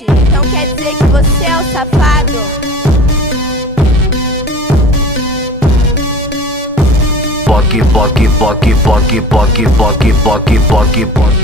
mente, então quer dizer que você é o safado? Poc, poc, poc, poc, poc, poc, poc, poc, poc.